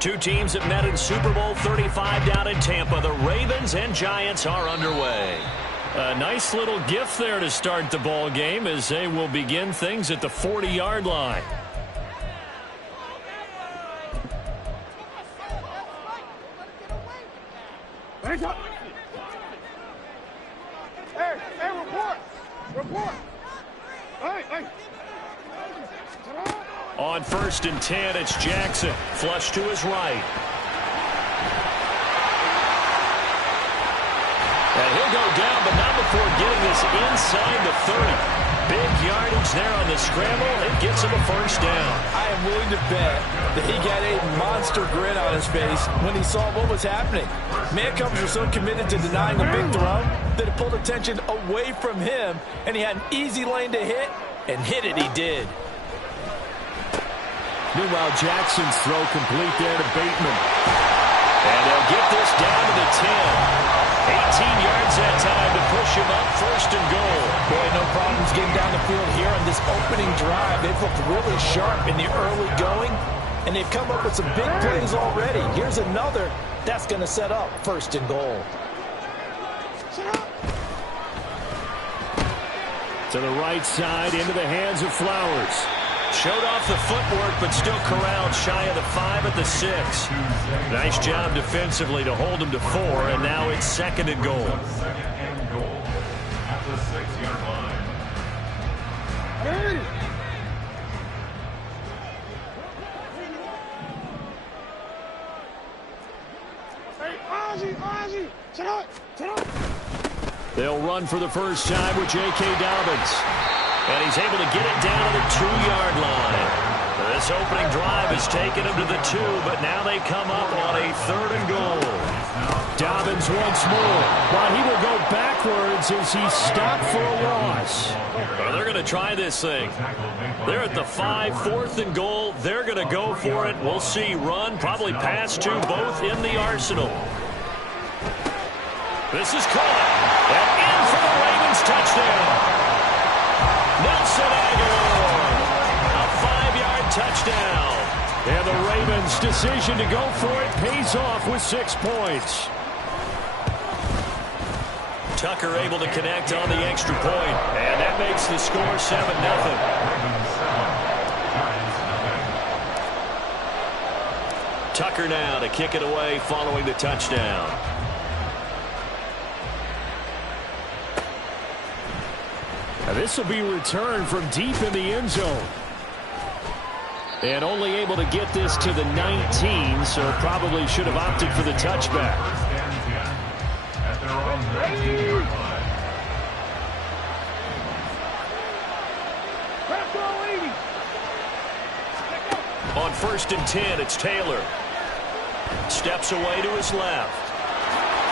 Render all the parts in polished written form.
Two teams that met in Super Bowl 35 down in Tampa. The Ravens and Giants are underway. A nice little gift there to start the ball game as they will begin things at the 40-yard line. On 1st and 10, it's Jackson. Flush to his right. And he'll go down, but not before getting this inside the 30. Big yardage there on the scramble. It gets him a first down. I am willing to bet that he got a monster grin on his face when he saw what was happening. Mancombs were so committed to denying a big throw that it pulled attention away from him, and he had an easy lane to hit, and hit it he did. Meanwhile, Jackson's throw complete there to Bateman. And they'll get this down to the 10. 18 yards that time to push him up 1st and goal. Boy, no problems getting down the field here on this opening drive. They've looked really sharp in the early going, and they've come up with some big plays already. Here's another that's going to set up 1st and goal. To the right side, into the hands of Flowers. Showed off the footwork, but still corralled shy of the 5 at the 6. Nice job defensively to hold him to 4, and now it's 2nd and goal. At the 6-yard line. They'll run for the first time with J.K. Dobbins. And he's able to get it down to the 2-yard line. This opening drive has taken him to the 2, but now they come up on a 3rd and goal. Dobbins once more, but he will go backwards as he's stopped for a loss. Well, they're going to try this thing. They're at the 5, 4th and goal. They're going to go for it. We'll see run, probably pass to both in the arsenal. This is caught. And in for the Ravens touchdown. Nelson Aguilar, a 5-yard touchdown. And the Ravens' decision to go for it pays off with 6 points. Tucker able to connect on the extra point, and that makes the score 7-0. Tucker now to kick it away following the touchdown. Now this will be returned from deep in the end zone. And only able to get this to the 19, so probably should have opted for the touchback. On 1st and 10, it's Taylor. Steps away to his left.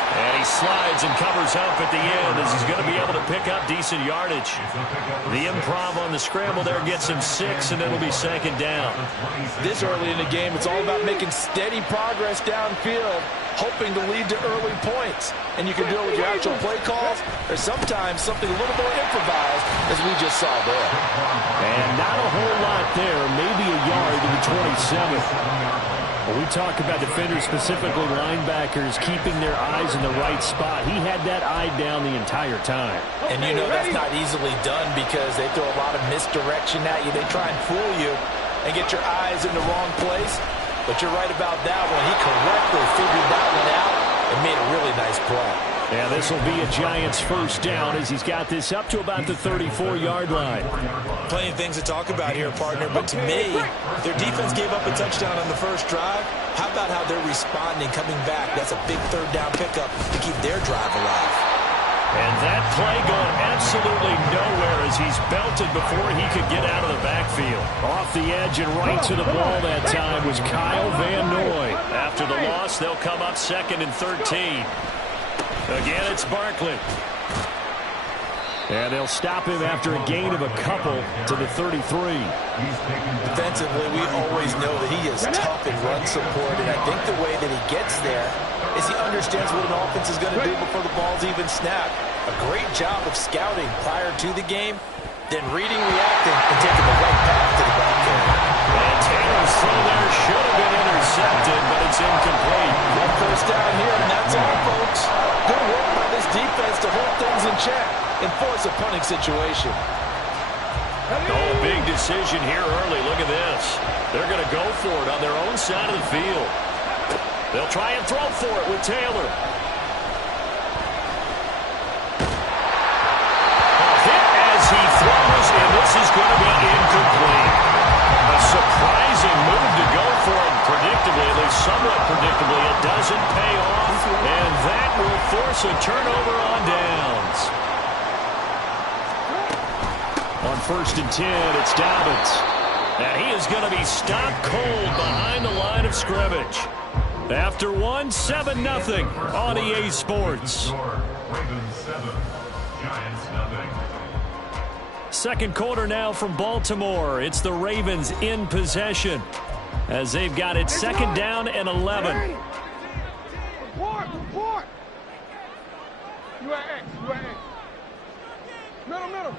And he slides and covers up at the end as he's going to be able to pick up decent yardage. The improv on the scramble there gets him 6, and it'll be 2nd down. This early in the game, it's all about making steady progress downfield, hoping to lead to early points. And you can do it with your actual play calls, or sometimes something a little more improvised, as we just saw there. And not a whole lot there, maybe a yard to the 27th. When we talk about defenders, specifically linebackers, keeping their eyes in the right spot, he had that eye down the entire time. And you know that's not easily done because they throw a lot of misdirection at you. They try and fool you and get your eyes in the wrong place. But you're right about that one. He correctly figured that one out and made a really nice play. Yeah, this will be a Giants first down as he's got this up to about the 34-yard line. Plenty of things to talk about here, partner, but to me, their defense gave up a touchdown on the first drive. How about how they're responding, coming back? That's a big 3rd down pickup to keep their drive alive. And that play going absolutely nowhere as he's belted before he could get out of the backfield. Off the edge and right to the ball that time was Kyle Van Noy. After the loss, they'll come up 2nd and 13. Again, it's Barkley. And they'll stop him after a gain of a couple to the 33. Defensively, we always know that he is tough in run support, and I think the way that he gets there is he understands what an offense is going to do before the ball's even snapped. A great job of scouting prior to the game, then reading, reacting, and taking the right path to the ball carrier. And Taylor's throw there should have been intercepted, but it's incomplete. Good first down here, and that's all, folks. Good work by this defense to hold things in check and force a punting situation. Oh, a big decision here early. Look at this. They're going to go for it on their own side of the field. They'll try and throw for it with Taylor. A hit as he throws, and this is going to be incomplete. A surprising move to go for it predictably, at least somewhat predictably. It doesn't pay off, and that will force a turnover on downs. On 1st and 10, it's Dobbins. And he is going to be stopped cold behind the line of scrimmage. After one, 7-0 on EA Sports. Second quarter now from Baltimore. It's the Ravens in possession as they've got it 2nd down and 11. Report. You at X. Middle.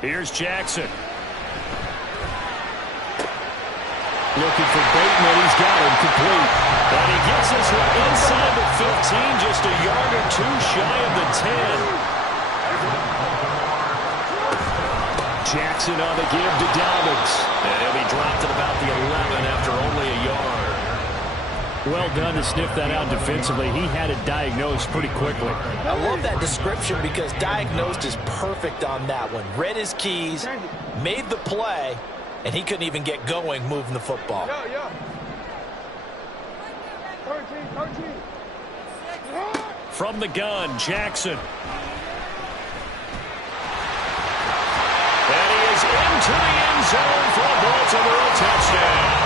Here's Jackson. Looking for Bateman. He's got him complete. And he gets this one inside the 15, just a yard or two shy of the 10. Jackson on the give to Dobbins. And he'll be dropped at about the 11 after only a yard. Well done to sniff that out defensively. He had it diagnosed pretty quickly. I love that description because diagnosed is perfect on that one. Read his keys, made the play, and he couldn't even get going moving the football. Yeah. 13. From the gun, Jackson. And he is into the end zone for a Baltimore touchdown.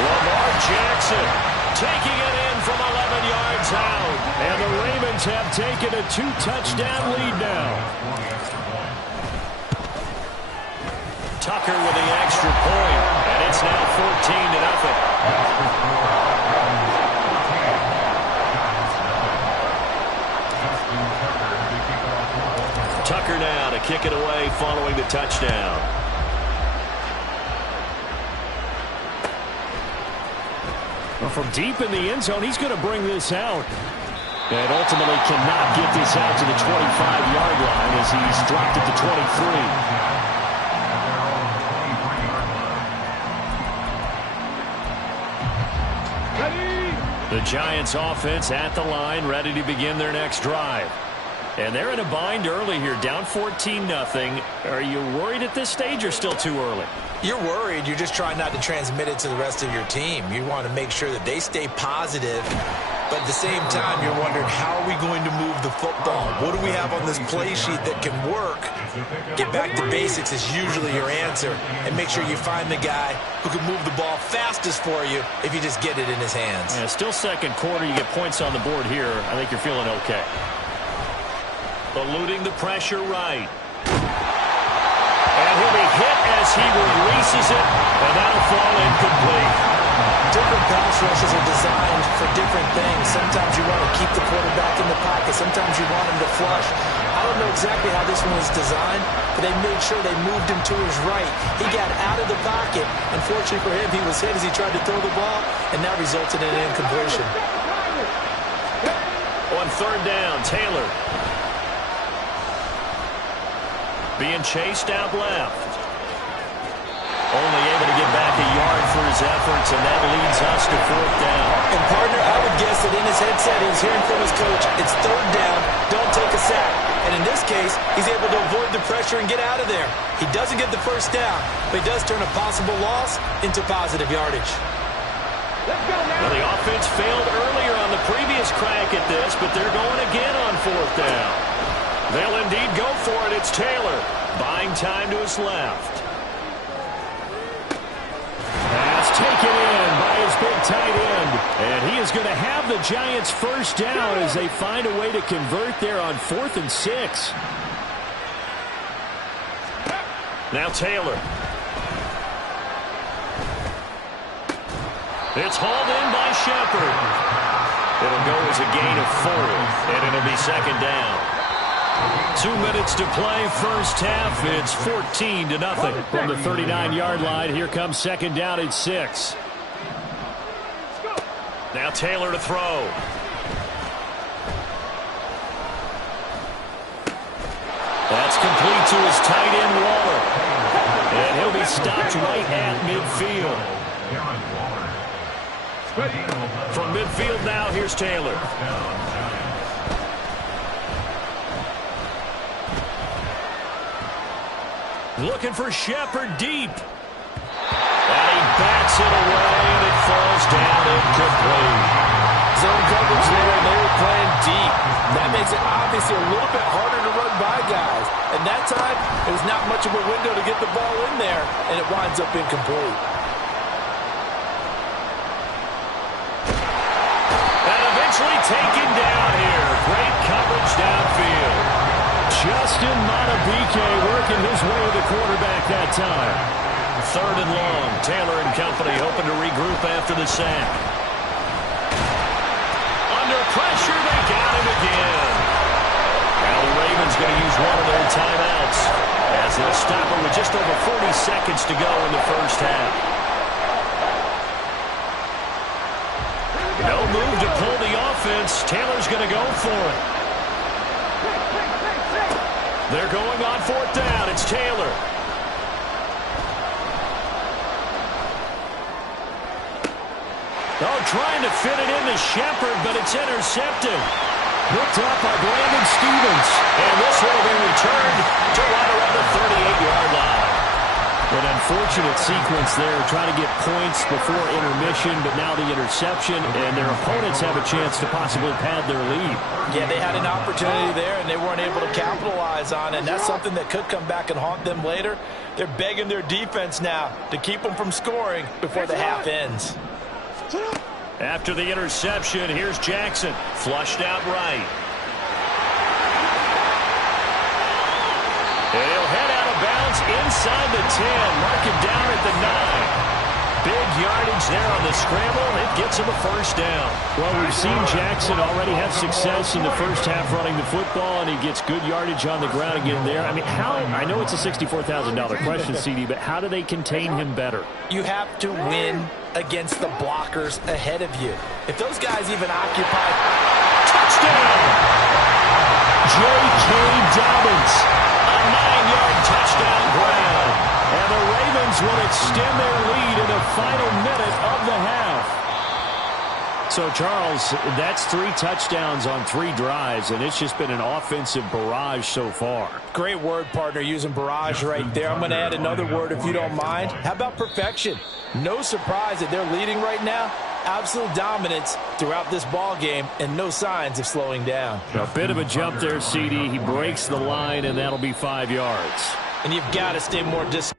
Lamar Jackson taking it in from 11 yards out. And the Ravens have taken a 2-touchdown lead now. Tucker with the extra point, and it's now 14-0. Tucker now to kick it away following the touchdown. Well, from deep in the end zone, he's going to bring this out. And ultimately cannot get this out to the 25-yard line as he's dropped at the 23. The Giants offense at the line, ready to begin their next drive. And they're in a bind early here, down 14-0. Are you worried at this stage or still too early? You're worried. You're just trying not to transmit it to the rest of your team. You want to make sure that they stay positive. But at the same time, you're wondering, how are we going to move the football? What do we have on this play sheet that can work? Get back to basics is usually your answer. And make sure you find the guy who can move the ball fastest for you if you just get it in his hands. Yeah, still second quarter. You get points on the board here. I think you're feeling okay. Eluding the pressure right. And he'll be hit as he releases it, and that'll fall incomplete. Different pass rushes are designed for different things. Sometimes you want to keep the quarterback in the pocket. Sometimes you want him to flush. I don't know exactly how this one was designed, but they made sure they moved him to his right. He got out of the pocket. Unfortunately for him, he was hit as he tried to throw the ball, and that resulted in an incompletion. On 3rd down, Taylor. Being chased out left. Only able to get back a yard for his efforts, and that leads us to 4th down. And, partner, I would guess that in his headset he was hearing from his coach, it's 3rd down, don't take a sack. And in this case, he's able to avoid the pressure and get out of there. He doesn't get the 1st down, but he does turn a possible loss into positive yardage. Well, the offense failed earlier on the previous crack at this, but they're going again on 4th down. They'll indeed go for it. It's Taylor buying time to his left. That's taken in by his big tight end. And he is going to have the Giants' 1st down as they find a way to convert there on 4th and 6. Now Taylor. It's hauled in by Shepard. It'll go as a gain of 4, and it'll be 2nd down. 2 minutes to play first half. It's 14-0. From the 39-yard line, here comes second down and 6. Now Taylor to throw. That's complete to his tight end, Waller. And he'll be stopped right at midfield. From midfield now, here's Taylor. Looking for Shepard deep. And he bats it away, and it falls down incomplete. Zone coverage there, and they were playing deep. That makes it obviously a little bit harder to run by guys. And that time, there's not much of a window to get the ball in there, and it winds up incomplete. And eventually taken down here. Great coverage downfield. Justin Madubuike working his way to the quarterback that time. 3rd and long. Taylor and company hoping to regroup after the sack. Under pressure, they got him again. Now the Ravens going to use one of their timeouts as they'll stop him with just over 40 seconds to go in the first half. No move to pull the offense. Taylor's going to go for it. They're going on 4th down. It's Taylor. Oh, trying to fit it into Shepard, but it's intercepted. Picked up by Brandon Stephens. And this will be returned to right around the 38-yard line. An unfortunate sequence there, trying to get points before intermission, but now the interception, and their opponents have a chance to possibly pad their lead. Yeah, they had an opportunity there, and they weren't able to capitalize on it, and that's something that could come back and haunt them later. They're begging their defense now to keep them from scoring before the half ends. After the interception, here's Jackson. Flushed out right. He'll head out of bounds inside the 10. Mark him down at the 9. Big yardage there on the scramble. It gets him a first down. Well, we've seen Jackson already have success in the first half running the football, and he gets good yardage on the ground again there. I mean, I know it's a $64,000 question, CD, but how do they contain him better? You have to win against the blockers ahead of you. If those guys even occupy... Touchdown! J.K. Dobbins. A 9-yard touchdown grab. And the Ravens will extend their lead in the final minute of the half. So, Charles, that's 3 touchdowns on 3 drives, and it's just been an offensive barrage so far. Great word, partner, using barrage right there. I'm going to add another word if you don't mind. How about perfection? No surprise that they're leading right now. Absolute dominance throughout this ball game and no signs of slowing down. A bit of a jump there, CD. He breaks the line, and that'll be 5 yards. And you've got to stay more disciplined.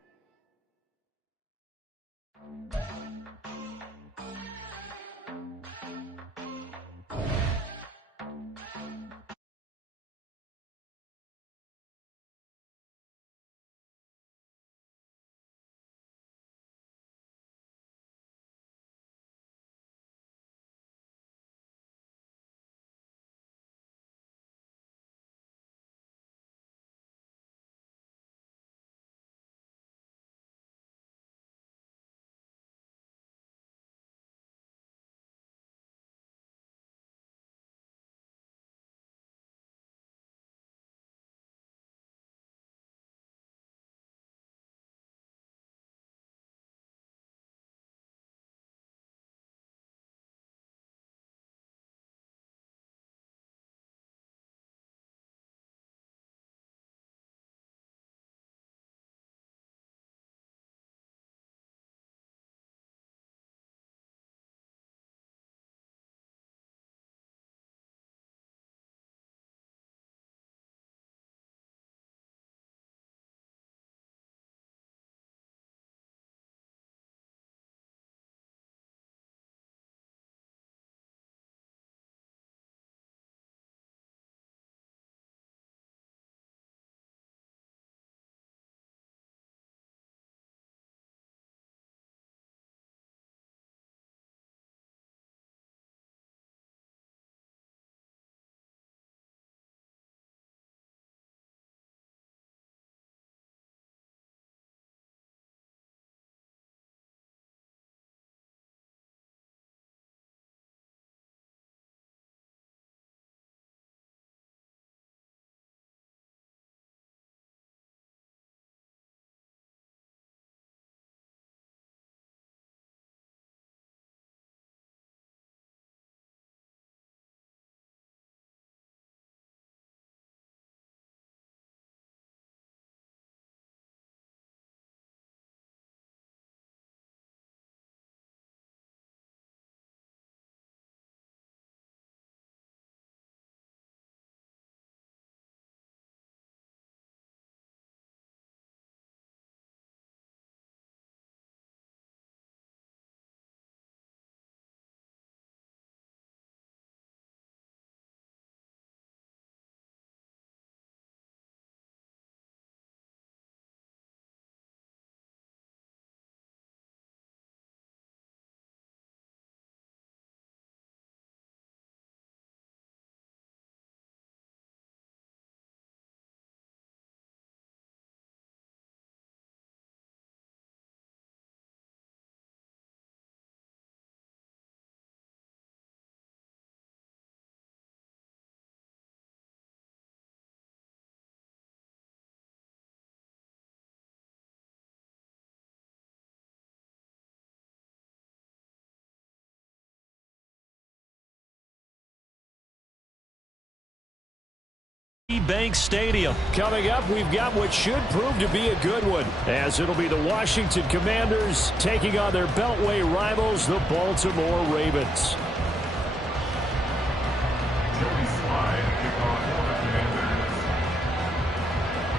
Bank Stadium. Coming up, we've got what should prove to be a good one, as it'll be the Washington Commanders taking on their Beltway rivals, the Baltimore Ravens.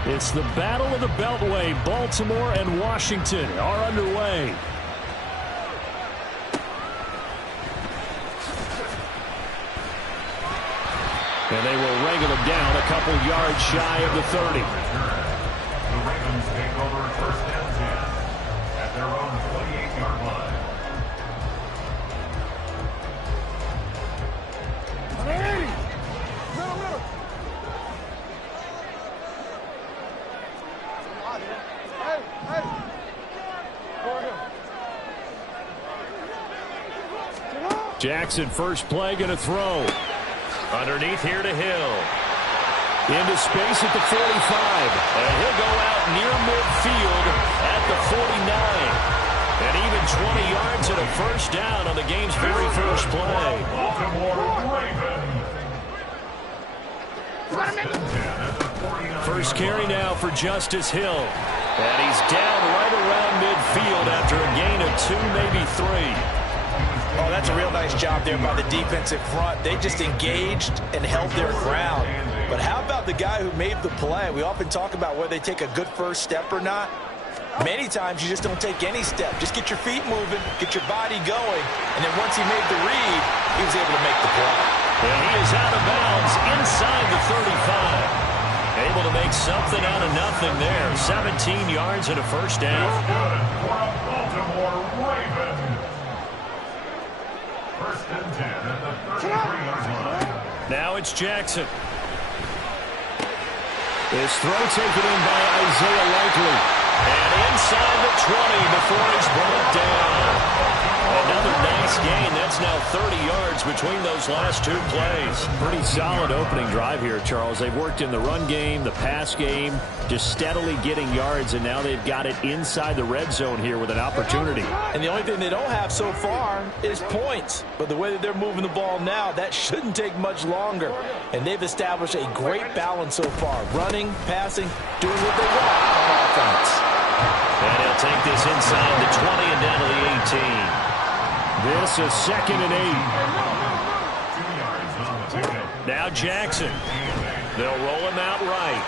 It's the Battle of the Beltway. Baltimore and Washington are underway. And they will wrangle him down a couple yards shy of the 30. The Ravens take over first and 10 at their own 28-yard line. Jackson, first play, going to throw. Underneath here to Hill. Into space at the 45. And he'll go out near midfield at the 49. And even 20 yards and a first down on the game's very first play. First carry now for Justice Hill. And he's down right around midfield after a gain of 2, maybe 3. Oh, that's a real nice job there by the defensive front. They just engaged and held their ground. But how about the guy who made the play? We often talk about whether they take a good first step or not. Many times you just don't take any step. Just get your feet moving, get your body going, and then once he made the read, he was able to make the play. And he is out of bounds inside the 35. Able to make something out of nothing there. 17 yards and a first down. Baltimore Ravens. First and 10 at the 33-yard line. Now it's Jackson. This throw taken in by Isaiah Likely. And inside the 20 before he's brought down. Another nice gain. That's now 30 yards between those last 2 plays. Pretty solid opening drive here, Charles. They've worked in the run game, the pass game, just steadily getting yards, and now they've got it inside the red zone here with an opportunity. And the only thing they don't have so far is points. But the way that they're moving the ball now, that shouldn't take much longer. And they've established a great balance so far. Running, passing, doing what they want on offense. And he'll take this inside the 20 and down to the 18. This is 2nd and 8. 2 yards on the ticket. Now Jackson. They'll roll him out right.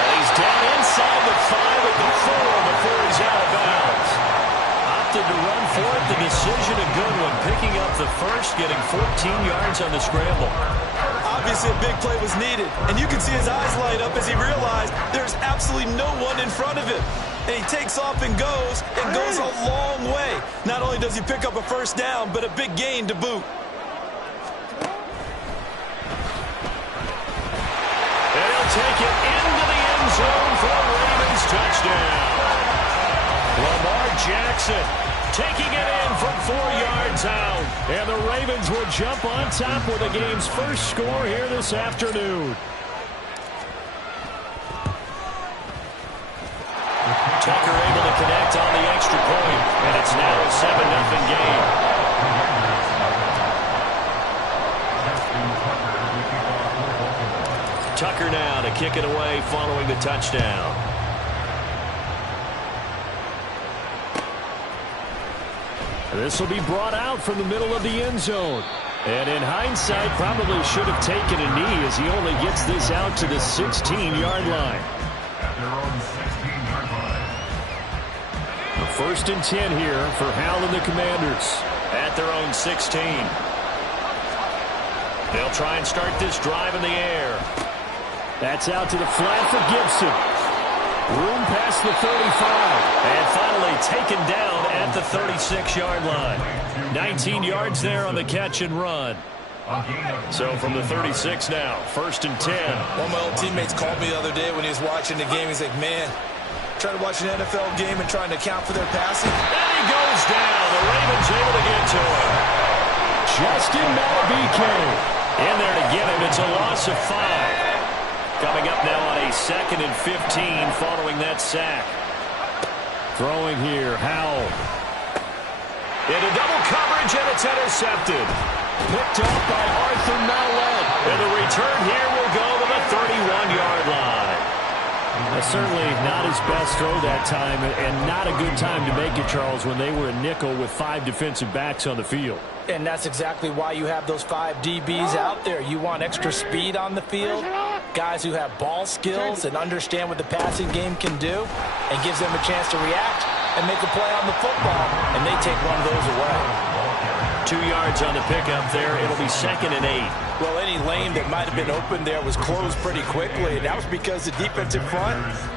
And he's down inside the 5 at the 4 before he's out of bounds. Opted to run for it. The decision a good one. Picking up the first, getting 14 yards on the scramble. Obviously, a big play was needed. And you can see his eyes light up as he realized there's absolutely no one in front of him. And he takes off and goes a long way. Not only does he pick up a first down, but a big gain to boot. And he'll take it into the end zone for a Ravens touchdown. Lamar Jackson taking it in from 4 yards out. And the Ravens will jump on top with the game's first score here this afternoon. Tucker able to connect on the extra point, and it's now a 7-0 game. Tucker now to kick it away following the touchdown. This will be brought out from the middle of the end zone. And in hindsight, probably should have taken a knee as he only gets this out to the 16-yard line. At their own 16-yard line. First and 10 here for Hal and the Commanders. At their own 16. They'll try and start this drive in the air. That's out to the flat for Gibson. Room past the 35. And finally taken down at the 36-yard line. 19 yards there on the catch and run. So from the 36 now, first and 10. One of my old teammates called me the other day when he was watching the game. He's like, man, trying to watch an NFL game and trying to account for their passing. And he goes down. The Ravens able to get to him. Justin Madubuike in there to get him. It's a loss of 5. Coming up now on a 2nd and 15 following that sack. Throwing here, Howell. Into double coverage, and it's intercepted. Picked up by Arthur Mallett. And the return here will go to the 31-yard line. Certainly not his best throw that time, and not a good time to make it, Charles, when they were a nickel with 5 defensive backs on the field. And that's exactly why you have those 5 DBs out there. You want extra speed on the field, guys who have ball skills and understand what the passing game can do, and gives them a chance to react and make a play on the football, and they take one of those away. 2 yards on the pickup there. It'll be 2nd and 8. Well, any lane that might have been open there was closed pretty quickly, and that was because the defensive front,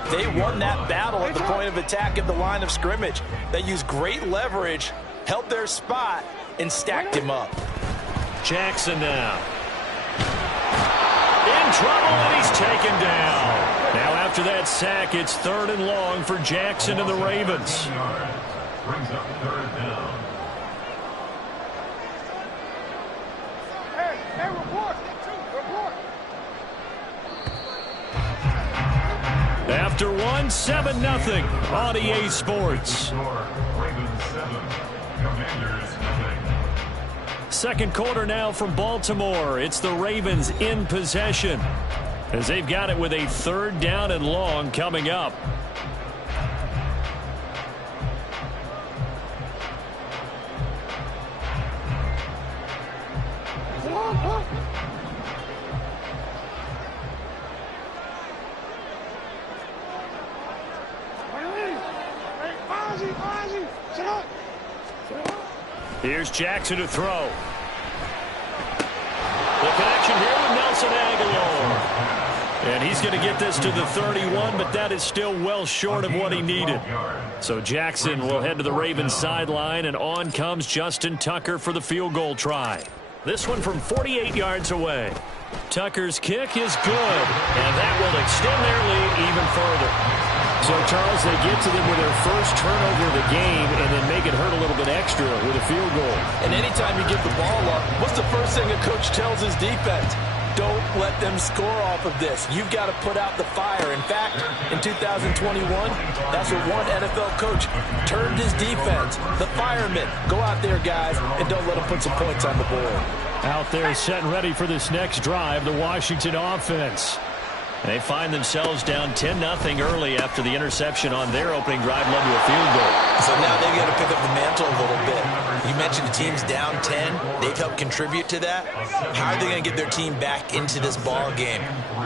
they won that battle at the point of attack at the line of scrimmage. They used great leverage, held their spot, and stacked him up. Jackson now. In trouble, and he's taken down. Now after that sack, it's 3rd and long for Jackson and the Ravens. Brings up 3rd down. Hey, report. After 1, 7-0 on EA Sports. Ravens 7, Commanders 0. Second quarter now from Baltimore. It's the Ravens in possession, as they've got it with a 3rd down and long coming up. Here's Jackson to throw. The connection here with Nelson Aguilar. And he's going to get this to the 31, but that is still well short of what he needed. So Jackson will head to the Ravens sideline, and on comes Justin Tucker for the field goal try. This one from 48 yards away. Tucker's kick is good, and that will extend their lead even further. So, Charles, they get to them with their first turnover of the game and then make it hurt a little bit extra with a field goal. And anytime you give the ball up, what's the first thing a coach tells his defense? Don't let them score off of this. You've got to put out the fire. In fact, in 2021, that's what one NFL coach turned his defense. The firemen. Go out there, guys, and don't let them put some points on the board. Out there set and ready for this next drive, the Washington offense. They find themselves down 10-0 early after the interception on their opening drive led to a field goal. So now they've got to pick up the mantle a little bit. You mentioned the team's down 10. They've helped contribute to that. How are they going to get their team back into this ball game?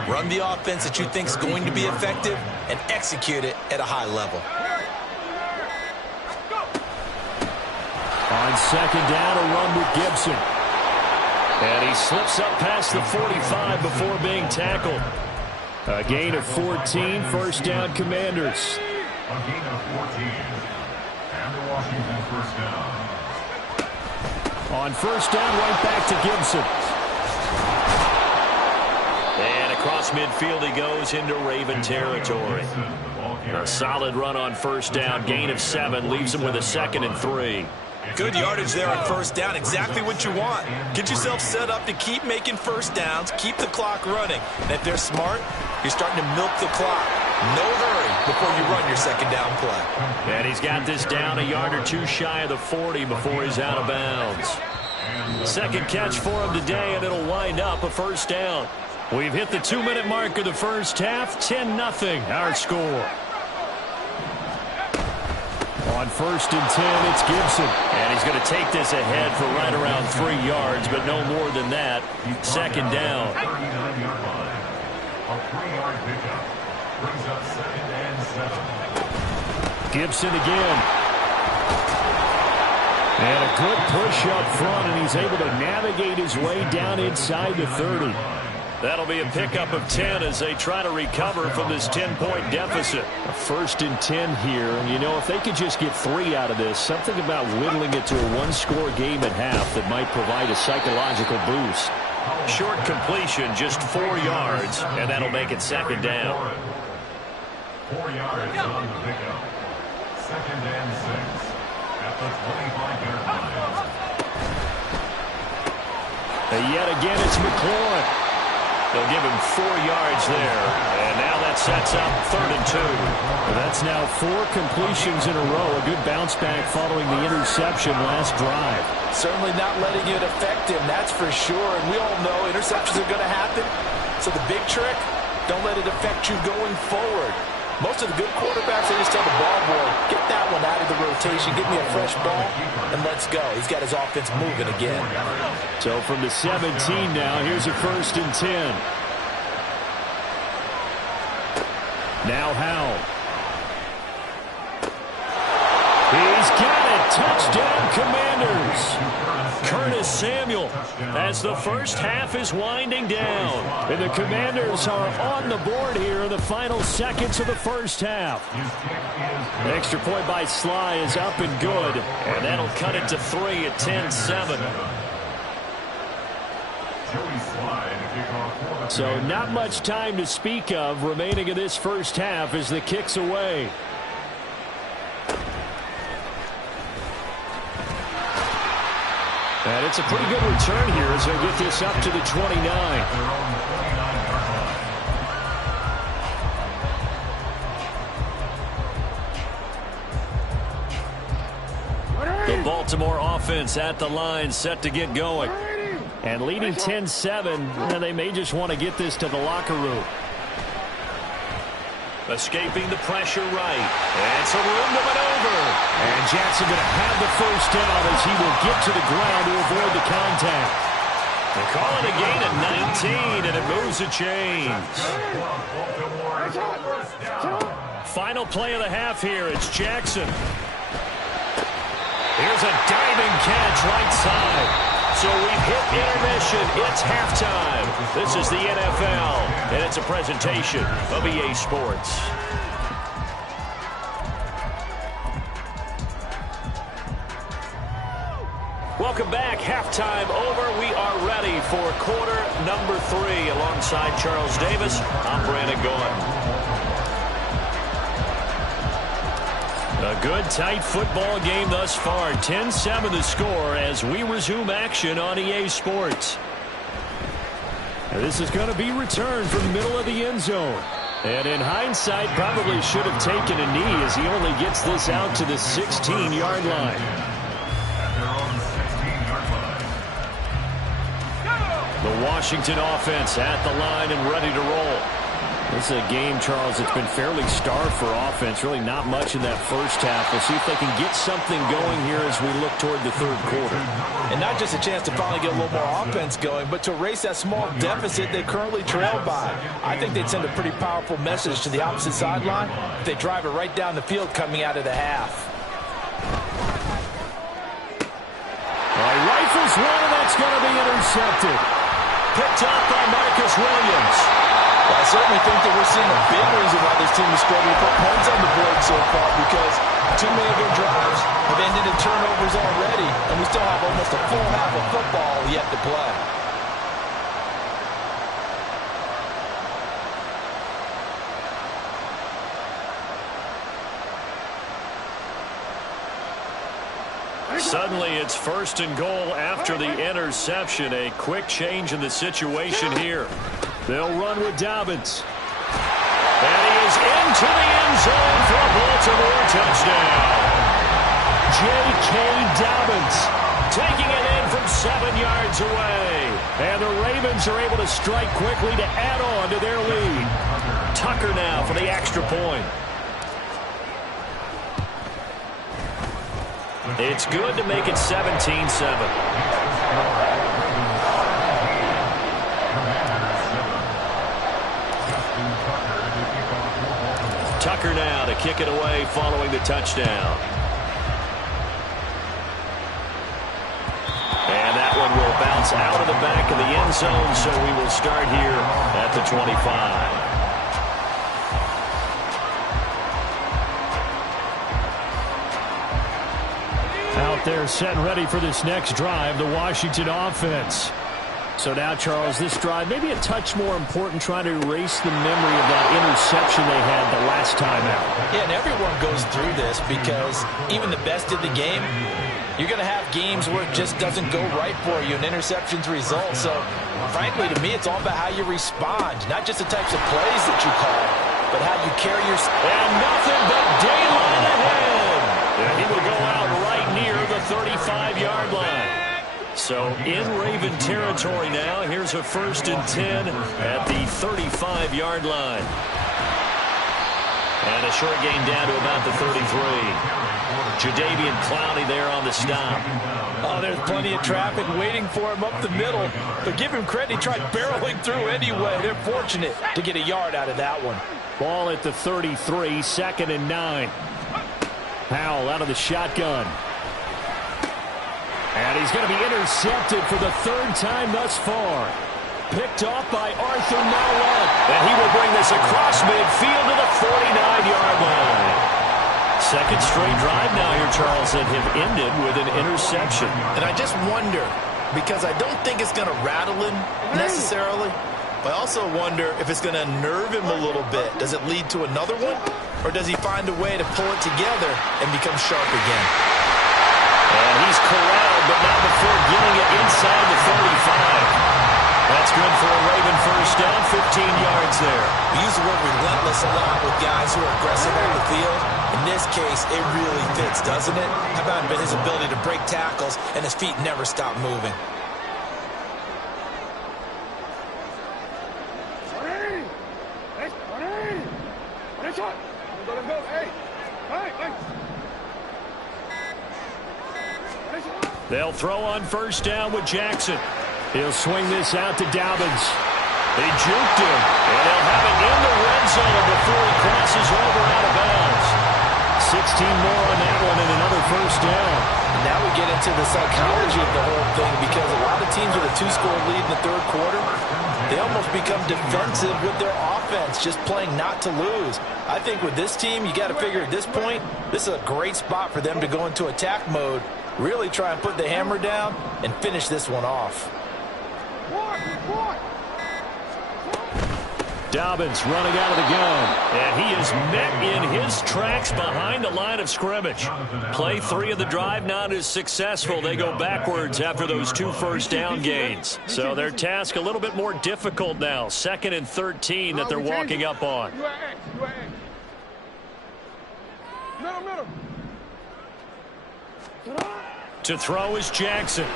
Run the offense that you think is going to be effective and execute it at a high level. On 2nd down, a run with Gibson. And he slips up past the 45 before being tackled. A gain of 14, 1st down Commanders. A gain of 14. And the Washington 1st down. On 1st down, right back to Gibson. And across midfield he goes into Raven territory. A solid run on 1st down, gain of 7, leaves him with a 2nd and 3. Good yardage there on 1st down. Exactly what you want. Get yourself set up to keep making 1st downs, keep the clock running. And if they're smart, you're starting to milk the clock. No hurry before you run your 2nd down play. And he's got this down a yard or 2 shy of the 40 before he's out of bounds. 2nd catch for him today, and it'll wind up a 1st down. We've hit the 2-minute mark of the first half. 10-0 our score. On 1st and 10, it's Gibson. And he's going to take this ahead for right around 3 yards, but no more than that. 2nd down. 39-yard line. A 3-yard pickup. Brings up 2nd and 7. Gibson again. And a good push up front, and he's able to navigate his way down inside the 30. That'll be a pickup of 10 as they try to recover from this 10-point deficit. A 1st and 10 here, and you know, if they could just get 3 out of this, something about whittling it to a 1-score game at half that might provide a psychological boost. Short completion, just 4 yards, and that'll make it 2nd down. 4 yards on the pickup. 2nd and 6 at the 25-yard line. And yet again, it's McLaurin. They'll give him 4 yards there, and now that's sets up 3rd and 2. That's now 4 completions in a row. A good bounce back following the interception last drive. Certainly not letting it affect him, that's for sure. And we all know interceptions are going to happen. So the big trick, don't let it affect you going forward. Most of the good quarterbacks, they just tell the ball boy, get that one out of the rotation, give me a fresh ball, and let's go. He's got his offense moving again. So from the 17 now, here's a 1st and 10. Now Howell. He's got it. Touchdown, Commanders. Curtis Samuel as the first half is winding down. And the Commanders are on the board here in the final seconds of the first half. An extra point by Sly is up and good. And that'll cut it to 3 at 10-7. So not much time to speak of remaining in this first half as the kick's away. And it's a pretty good return here as they'll get this up to the 29. The Baltimore offense at the line set to get going. And leading 10-7, they may just want to get this to the locker room. Escaping the pressure right. And it's a room to maneuver. And Jackson going to have the first down as he will get to the ground to avoid the contact. They call it a gain of 19, and it moves the chains. Final play of the half here. It's Jackson. Here's a diving catch right side. So we've hit intermission. It's halftime. This is the NFL, and it's a presentation of EA Sports. Welcome back. Halftime over. We are ready for quarter number 3. Alongside Charles Davis, I'm Brandon Gaudin. A good, tight football game thus far. 10-7 the score as we resume action on EA Sports. And this is going to be returned from the middle of the end zone. And in hindsight, probably should have taken a knee as he only gets this out to the 16-yard line. The Washington offense at the line and ready to roll. This is a game, Charles, that's been fairly starved for offense. Really not much in that first half. We'll see if they can get something going here as we look toward the third quarter. And not just a chance to finally get a little more offense going, but to erase that small deficit they currently trail by. I think they'd send a pretty powerful message to the opposite sideline if they drive it right down the field coming out of the half. Rifles one, and that's going to be intercepted. Picked up by Marcus Williams. Well, I certainly think that we're seeing a big reason why this team is struggling to put points on the board so far, because too many of their drives have ended in turnovers already, and we still have almost a full half of football yet to play. Suddenly it's 1st and goal after the interception. A quick change in the situation here. They'll run with Dobbins. And he is into the end zone for a Baltimore touchdown. J.K. Dobbins taking it in from 7 yards away. And the Ravens are able to strike quickly to add on to their lead. Tucker now for the extra point. It's good to make it 17-7. Tucker now to kick it away following the touchdown. And that one will bounce out of the back of the end zone, so we will start here at the 25. Out there set and ready for this next drive, the Washington offense. So now, Charles, this drive maybe a touch more important, trying to erase the memory of that interception they had the last time out. Yeah, and everyone goes through this because even the best of the game, you're going to have games where it just doesn't go right for you and interceptions result. So, frankly, to me, it's all about how you respond, not just the types of plays that you call. but how you carry yourself. And nothing but daylight ahead. And he will go out right near the 35-yard line. So in Raven territory now. Here's a 1st and 10 at the 35-yard line. And a short gain down to about the 33. Jadeveon Clowney there on the stop. Oh, there's plenty of traffic waiting for him up the middle. But give him credit, he tried barreling through anyway. They're fortunate to get a yard out of that one. Ball at the 33, 2nd and 9. Powell out of the shotgun. And he's going to be intercepted for the 3rd time thus far. Picked off by Arthur Maulet. And he will bring this across midfield to the 49-yard line. 2nd straight drive now here, Charles, that have ended with an interception. And I just wonder, because I don't think it's going to rattle him necessarily, but I also wonder if it's going to unnerve him a little bit. Does it lead to another one? Or does he find a way to pull it together and become sharp again? And he's corralled, but not before getting it inside the 35. That's good for a Raven 1st down, 15 yards there. We use the word relentless a lot with guys who are aggressive on the field. In this case, it really fits, doesn't it? How about his ability to break tackles and his feet never stop moving? They'll throw on 1st down with Jackson. He'll swing this out to Dobbins. They juked him, and they'll have it in the red zone before he crosses over out of bounds. 16 more on that one and another 1st down. Now we get into the psychology of the whole thing, because a lot of teams with a 2-score lead in the 3rd quarter, they almost become defensive with their offense, just playing not to lose. I think with this team, you got to figure at this point, this is a great spot for them to go into attack mode, really try and put the hammer down and finish this one off. Dobbins running out of the gun, and he is met in his tracks behind the line of scrimmage. Play 3 of the drive not as successful. They go backwards after those 2 1st down gains. So their task a little bit more difficult now. 2nd and 13 that they're walking up on. To throw is Jackson.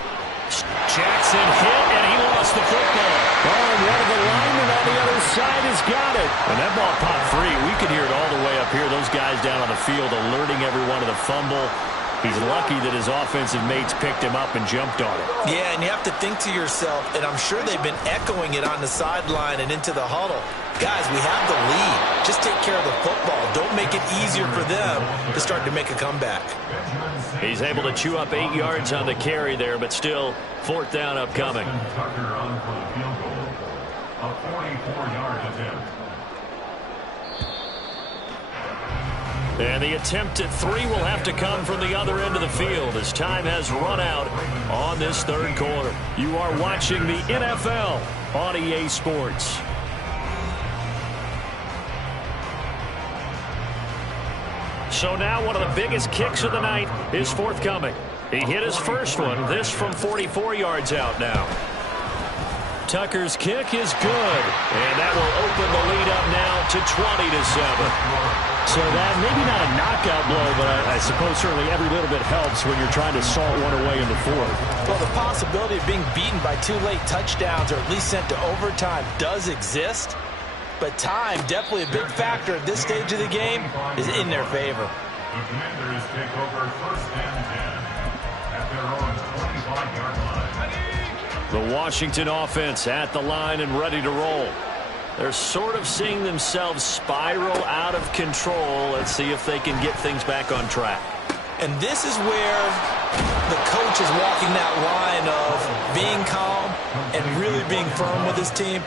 Jackson hit, and he lost the football. Oh, and one of the linemen on the other side has got it. And that ball popped free. We can hear it all the way up here. Those guys down on the field alerting everyone of the fumble. He's lucky that his offensive mates picked him up and jumped on it. Yeah, and you have to think to yourself, and I'm sure they've been echoing it on the sideline and into the huddle. Guys, we have the lead. Just take care of the football. Don't make it easier for them to start to make a comeback. He's able to chew up 8 yards on the carry there, but still 4th down upcoming. Tucker on for the field goal. A 44-yard attempt. And the attempt at 3 will have to come from the other end of the field as time has run out on this 3rd quarter. You are watching the NFL on EA Sports. So now one of the biggest kicks of the night is forthcoming. He hit his first one, this from 44 yards out now. Tucker's kick is good, and that will open the lead up now to 20-7. So that, maybe not a knockout blow, but I suppose certainly every little bit helps when you're trying to salt one away in the 4th. Well, the possibility of being beaten by 2 late touchdowns or at least sent to overtime does exist. But time, definitely a big factor at this stage of the game, is in their favor. The Commanders take over 1st and 10 at their own 25-yard line. The Washington offense at the line and ready to roll. They're sort of seeing themselves spiral out of control. Let's see if they can get things back on track. And this is where the coach is walking that line of being calm and really being firm with his team.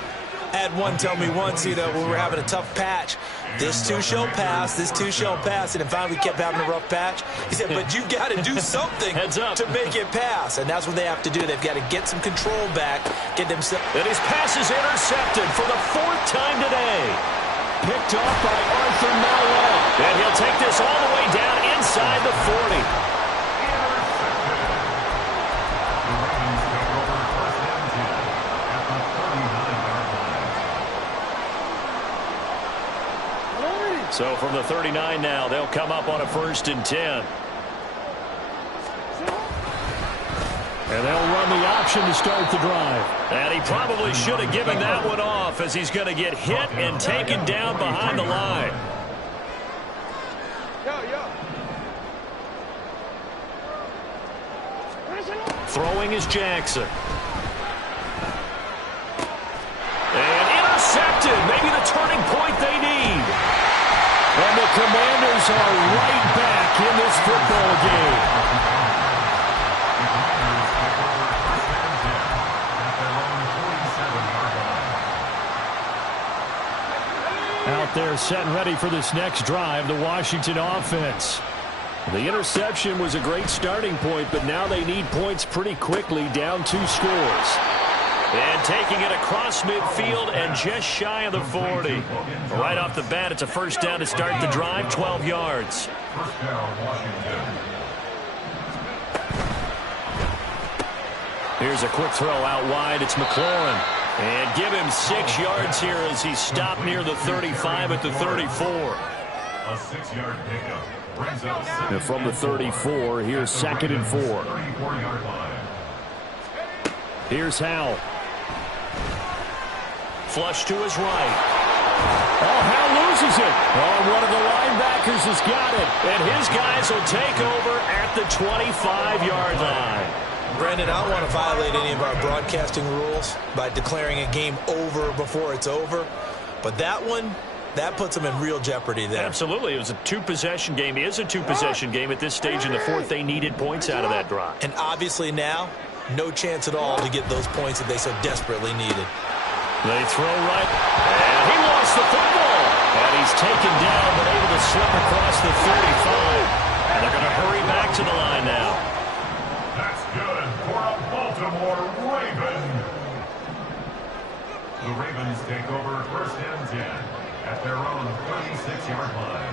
I had one tell me once, when we were having a tough patch, this too shall pass, this too shall pass, and then finally we kept having a rough patch. He said, but you got to do something to make it pass, and that's what they have to do. They've got to get some control back, get themselves. And his pass is intercepted for the 4th time today. Picked off by Arthur Maulet. And he'll take this all the way down inside the 40. So from the 39 now, they'll come up on a 1st and 10. And they'll run the option to start the drive. And he probably should have given that one off, as he's going to get hit and taken down behind the line. Throwing is Jackson. And intercepted. Maybe the turning point they need. And the Commanders are right back in this football game. Out there set and ready for this next drive, the Washington offense. The interception was a great starting point, but now they need points pretty quickly, down 2 scores. And taking it across midfield and just shy of the 40. Right off the bat, it's a 1st down to start the drive, 12 yards. First down, Washington. Here's a quick throw out wide. It's McLaurin. And give him 6 yards here as he stopped near the 35 at the 34. A 6-yard pickup brings up And from the 34, here's 2nd and 4. 34-yard line. Here's Howell. Flush to his right. Oh, Howell loses it. Oh, one of the linebackers has got it. And his guys will take over at the 25-yard line. Brandon, I don't want to violate any of our broadcasting rules by declaring a game over before it's over. But that one, that puts them in real jeopardy there. Absolutely. It was a 2-possession game. It is a 2-possession game at this stage in the 4th. They needed points out of that drive. And obviously now, no chance at all to get those points that they so desperately needed. They throw right, and he lost the football. And he's taken down, but able to slip across the 35. And they're going to hurry back to the line now. That's good for a Baltimore Raven. The Ravens take over 1st and 10 at their own 36-yard line.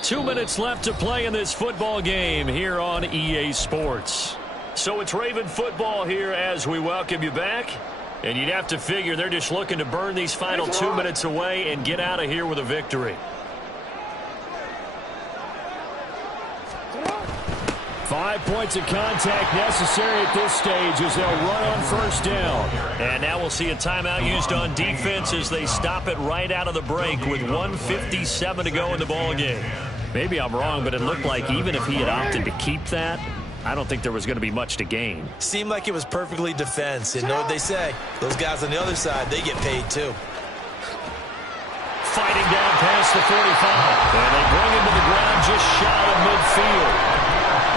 Two minutes left to play in this football game here on EA Sports. So it's Raven football here as we welcome you back. And you'd have to figure they're just looking to burn these final 2 minutes away and get out of here with a victory. 5 points of contact necessary at this stage as they'll run on 1st down. And now we'll see a timeout used on defense as they stop it right out of the break with 1:57 to go in the ball game. Maybe I'm wrong, but it looked like even if he had opted to keep that, I don't think there was going to be much to gain. Seemed like it was perfectly defense. And know what they say? Those guys on the other side, they get paid too. Fighting down past the 45. And they bring him to the ground just shy of midfield.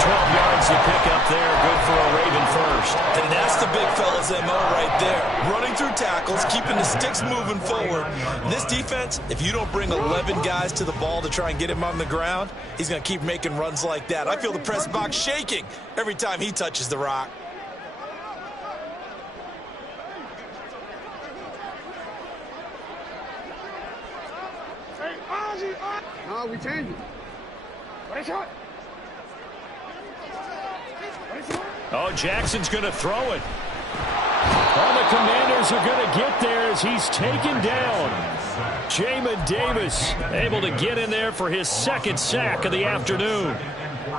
12 yards to pick up there. Good for a Raven 1st. And that's the big fella's MO right there. Running through tackles, keeping the sticks moving forward. This defense, if you don't bring 11 guys to the ball to try and get him on the ground, he's going to keep making runs like that. I feel the press box shaking every time he touches the rock. No, we changed it. Oh, Jackson's going to throw it. Oh, the Commanders are going to get there as he's taken down. Jamin Davis able to get in there for his 2nd sack of the afternoon.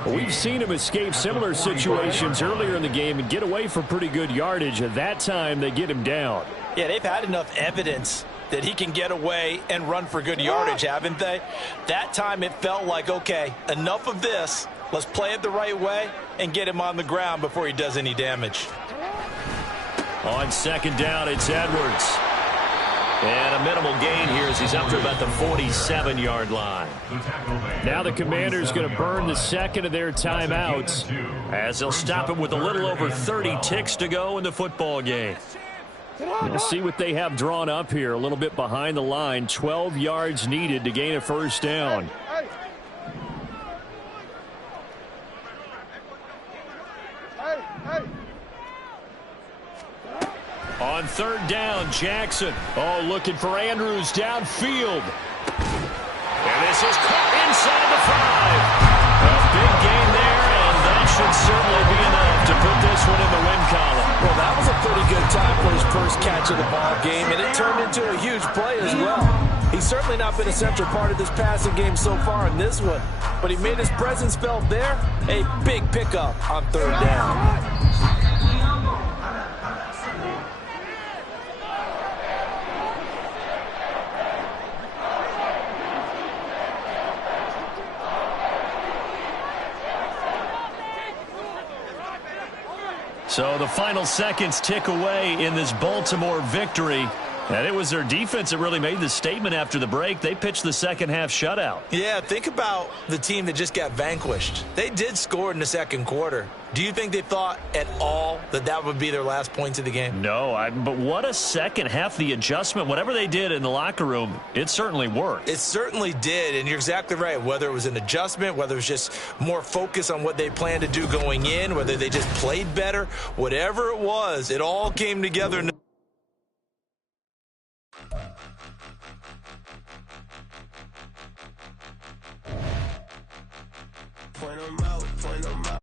We've seen him escape similar situations earlier in the game and get away for pretty good yardage. At that time, they get him down. Yeah, they've had enough evidence that he can get away and run for good yardage, haven't they? That time it felt like, okay, enough of this. Let's play it the right way and get him on the ground before he does any damage. On 2nd down, it's Edwards. And a minimal gain here as he's up to about the 47-yard line. Now the Commanders going to burn the 2nd of their timeouts as they'll stop it with a little over 30 ticks to go in the football game. We'll see what they have drawn up here. A little bit behind the line. 12 yards needed to gain a 1st down. On 3rd third down, Jackson. Oh, looking for Andrews downfield. And this is caught inside the 5. A big gain there, and that should certainly be enough to put this one in the win column. Well, that was a pretty good time for his first catch of the ball game, and it turned into a huge play as well. He's certainly not been a central part of this passing game so far in this one, but he made his presence felt there. A big pickup on third down. So the final seconds tick away in this Baltimore victory. And it was their defense that really made the statement after the break. They pitched the second half shutout. Yeah, think about the team that just got vanquished. They did score in the second quarter. Do you think they thought at all that that would be their last points of the game? No, but what a second half. The adjustment, whatever they did in the locker room, it certainly worked. It certainly did, and you're exactly right. Whether it was an adjustment, whether it was just more focus on what they planned to do going in, whether they just played better, whatever it was, it all came together. Point 'em out, point 'em out.